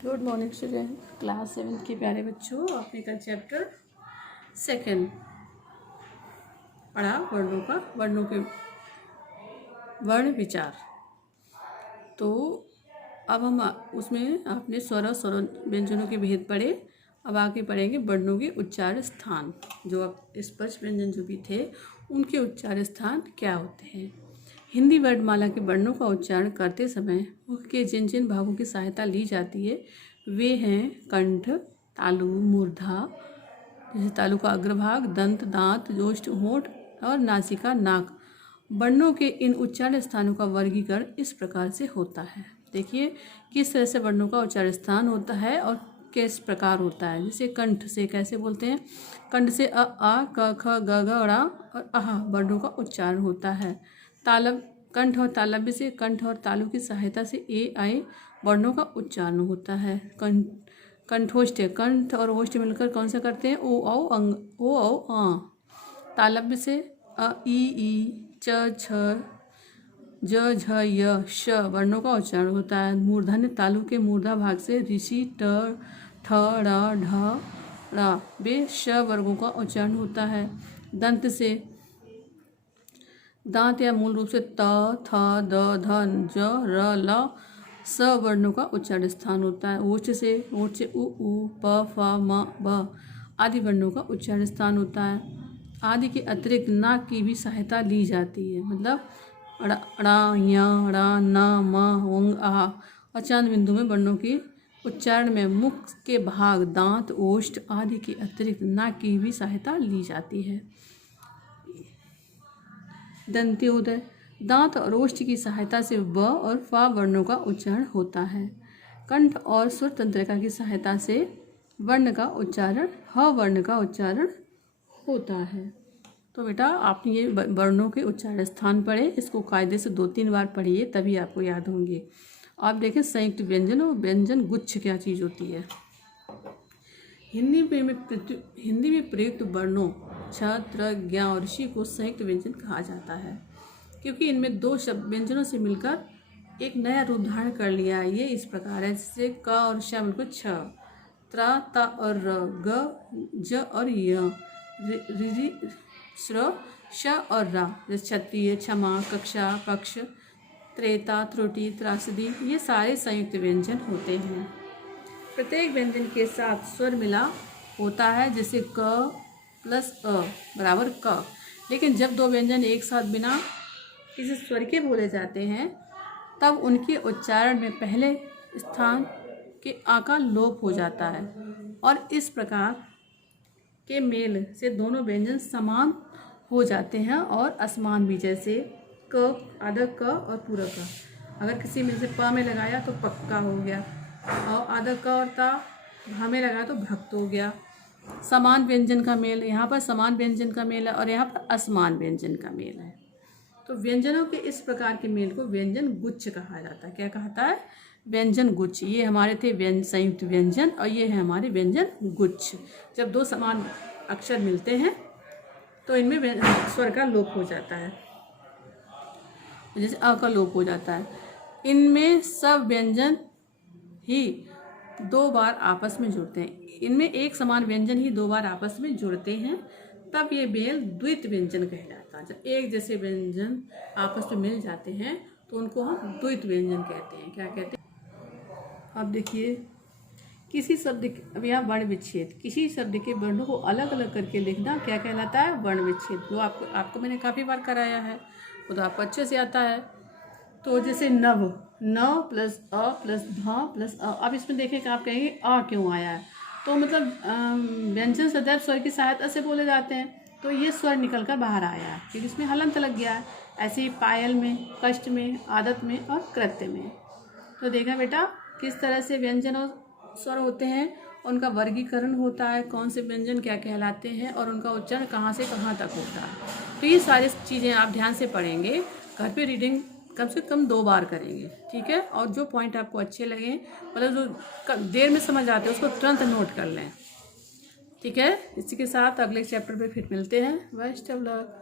Good morning student, class 7 के प्यारे बच्चों। आपने कल चैप्टर 2 पढ़ा, वर्णों के वर्ण विचार। तो अब हम उसमें आपने स्वर और स्वर व्यंजनों के भेद पढ़े। अब आगे पढ़ेंगे वर्णों के उच्चार स्थान। जो अब स्पर्श व्यंजन जो भी थे उनके उच्चार स्थान क्या होते हैं। हिंदी वर्णमाला के वर्णों का उच्चारण करते समय मुख के जिन जिन भागों की सहायता ली जाती है वे हैं कंठ, तालु, मूर्धा, जैसे तालु का अग्रभाग, दंत, दांत, जोष्ट, होंठ और नासिका, नाक। वर्णों के इन उच्चारण स्थानों का वर्गीकरण इस प्रकार से होता है। देखिए किस तरह से वर्णों का उच्चारण स्थान होता है और किस प्रकार होता है। जैसे कंठ से कैसे बोलते हैं, कंठ से अ, आ, क, ख, ग, घ, ङ और अह वर्णों का उच्चारण होता है। तालब, कंठ और तालव्य से, कंठ और तालु की सहायता से ए, आई वर्णों का उच्चारण होता है। कंठोष्ठ, कंठ और ओष्ठ मिलकर कौन सा करते हैं, ओ औ अंग, ओ औ आ। तालव्य से अ, ई, च, छ, ज, झ, य, श वर्णों का उच्चारण होता है। मूर्धन्य तालु के मूर्धा भाग से ऋषि, ट, ठ, ड़, ढ, ड़ वे श वर्गों का उच्चारण होता है। दंत से दांत या मूल रूप से त, थ, द, ध, ज, र, ल स वर्णों का उच्चारण स्थान होता है। ओष्ठ से उ, प, फ, म, भ आदि वर्णों का उच्चारण स्थान होता है। आदि के अतिरिक्त नाक की भी सहायता ली जाती है, मतलब ड़ा, य, ड़ा, न, म, उंग, आ और चंद बिंदु में वर्णों की उच्चारण में मुख के भाग, दांत, ओष्ठ आदि के अतिरिक्त नाक की भी सहायता ली जाती है। दंत्योदय, दांत और ओष्ठ की सहायता से व और फ वर्णों का उच्चारण होता है। कंठ और सुर तंत्रिका की सहायता से वर्ण का उच्चारण, ह वर्ण का उच्चारण होता है। तो बेटा आपने ये वर्णों के उच्चारण स्थान पढ़े, इसको कायदे से 2-3 बार पढ़िए तभी आपको याद होंगे। आप देखें संयुक्त व्यंजन और व्यंजन गुच्छ क्या चीज़ होती है। हिंदी में प्रयुक्त वर्णों छ, त्र, ज्ञ और ऋषि को संयुक्त व्यंजन कहा जाता है, क्योंकि इनमें दो शब्द व्यंजनों से मिलकर एक नया रूप धारण कर लिया है। ये इस प्रकार है, जैसे क और श मिलकर छ, त्र, त और र, ग, ज और य, रि, श्र, श और रा, जैसे क्षत्रिय, क्षमा, कक्षा, पक्ष, त्रेता, त्रुटि, त्रासदी ये सारे संयुक्त व्यंजन होते हैं। प्रत्येक व्यंजन के साथ स्वर मिला होता है, जैसे क प्लस अ बराबर क। लेकिन जब दो व्यंजन एक साथ बिना किसी स्वर के बोले जाते हैं तब उनके उच्चारण में पहले स्थान के आ का लोप हो जाता है और इस प्रकार के मेल से दोनों व्यंजन समान हो जाते हैं और असमान भी। जैसे क, आधा क और पूरा क, अगर किसी में से प में लगाया तो पक्का हो गया और आधा क और ता भा में लगाया तो भक्त हो गया। समान व्यंजन का मेल, यहाँ पर समान व्यंजन का मेल है और यहाँ पर असमान व्यंजन का मेल है। तो व्यंजनों के इस प्रकार के मेल को व्यंजन गुच्छ कहा जाता है। क्या कहता है, व्यंजन गुच्छ। ये हमारे थे संयुक्त व्यंजन और ये है हमारे व्यंजन गुच्छ। जब दो समान अक्षर मिलते हैं तो इनमें स्वर का लोप हो जाता है, जैसे अ का लोप हो जाता है। इनमें सब व्यंजन ही 2 बार आपस में जुड़ते हैं। इनमें एक समान व्यंजन ही 2 बार आपस में जुड़ते हैं, तब ये मेल द्वित व्यंजन कहलाता है। जब एक जैसे व्यंजन आपस में मिल जाते हैं तो उनको हम द्वित व्यंजन कहते हैं। क्या कहते हैं, अब देखिए किसी शब्द के, अब यहाँ वर्ण विच्छेद, किसी शब्द के वर्णों को अलग अलग करके लिखना क्या कहलाता है, वर्ण विच्छेद। जो आपको मैंने काफ़ी बार कराया है, वो तो आपको अच्छे से आता है। तो जैसे नव, न प्लस अ प्लस ध प्लस अ। अब इसमें देखें कि आप कहेंगे अ क्यों आया है, तो मतलब व्यंजन सदैव स्वर की सहायता से बोले जाते हैं, तो ये स्वर निकल कर बाहर आया है क्योंकि इसमें हलंत लग गया है। ऐसे ही पायल में, कष्ट में, आदत में और कृत्य में। तो देखा बेटा किस तरह से व्यंजन और स्वर होते हैं, उनका वर्गीकरण होता है, कौन से व्यंजन क्या कहलाते हैं और उनका उच्चारण कहाँ से कहाँ तक होता है। तो ये सारी चीज़ें आप ध्यान से पढ़ेंगे, घर पे रीडिंग कम से कम 2 बार करेंगे, ठीक है। और जो पॉइंट आपको अच्छे लगे, मतलब जो देर में समझ आते हैं, उसको तुरंत नोट कर लें, ठीक है। इसी के साथ अगले चैप्टर पे फिर मिलते हैं। Best of luck.